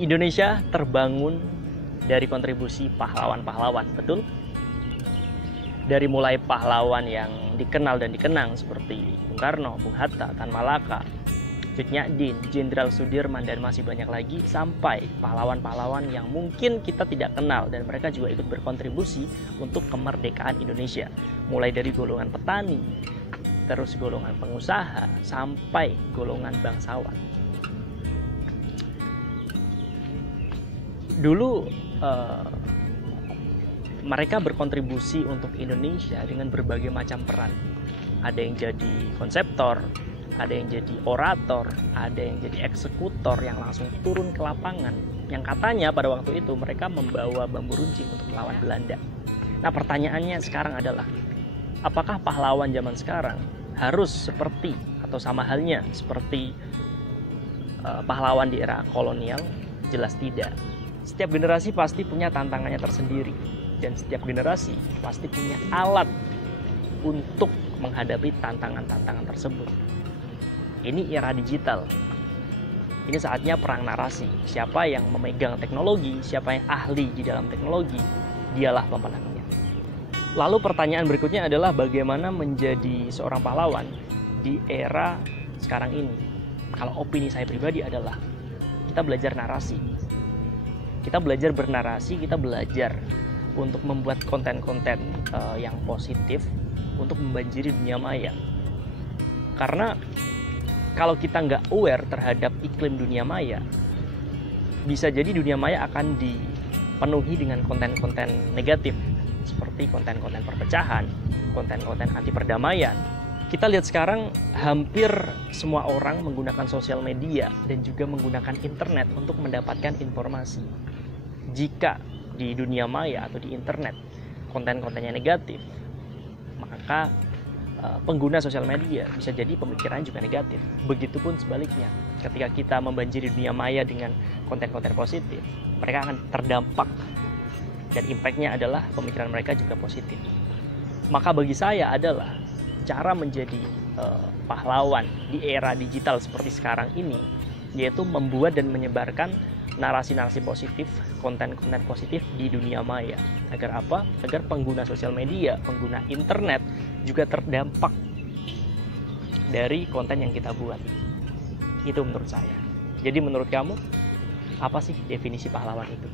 Indonesia terbangun dari kontribusi pahlawan-pahlawan, betul? Dari mulai pahlawan yang dikenal dan dikenang seperti Bung Karno, Bung Hatta, Tan Malaka, Cut Nyak-dien, Jenderal Sudirman, dan masih banyak lagi, sampai pahlawan-pahlawan yang mungkin kita tidak kenal dan mereka juga ikut berkontribusi untuk kemerdekaan Indonesia. Mulai dari golongan petani, terus golongan pengusaha, sampai golongan bangsawan. Dulu mereka berkontribusi untuk Indonesia dengan berbagai macam peran. Ada yang jadi konseptor, ada yang jadi orator, ada yang jadi eksekutor yang langsung turun ke lapangan, yang katanya pada waktu itu mereka membawa bambu runcing untuk melawan Belanda. Nah, pertanyaannya sekarang adalah, apakah pahlawan zaman sekarang harus seperti atau sama halnya seperti pahlawan di era kolonial? Jelas tidak. Setiap generasi pasti punya tantangannya tersendiri, dan setiap generasi pasti punya alat untuk menghadapi tantangan-tantangan tersebut. Ini era digital. Ini saatnya perang narasi. Siapa yang memegang teknologi, siapa yang ahli di dalam teknologi, dialah pemenangnya. Lalu pertanyaan berikutnya adalah bagaimana menjadi seorang pahlawan di era sekarang ini. Kalau opini saya pribadi adalah kita belajar narasi. Kita belajar bernarasi, kita belajar untuk membuat konten-konten yang positif untuk membanjiri dunia maya. Karena kalau kita nggak aware terhadap iklim dunia maya, bisa jadi dunia maya akan dipenuhi dengan konten-konten negatif, seperti konten-konten perpecahan, konten-konten anti perdamaian. Kita lihat sekarang hampir semua orang menggunakan sosial media dan juga menggunakan internet untuk mendapatkan informasi. Jika di dunia maya atau di internet konten-kontennya negatif, maka pengguna sosial media bisa jadi pemikirannya juga negatif. Begitupun sebaliknya, ketika kita membanjiri dunia maya dengan konten-konten positif, mereka akan terdampak dan impact-nya adalah pemikiran mereka juga positif. Maka bagi saya adalah cara menjadi pahlawan di era digital seperti sekarang ini, yaitu membuat dan menyebarkan narasi-narasi positif, konten-konten positif di dunia maya. Agar apa? Agar pengguna sosial media, pengguna internet juga terdampak dari konten yang kita buat. Itu menurut saya. Jadi menurut kamu, apa sih definisi pahlawan itu?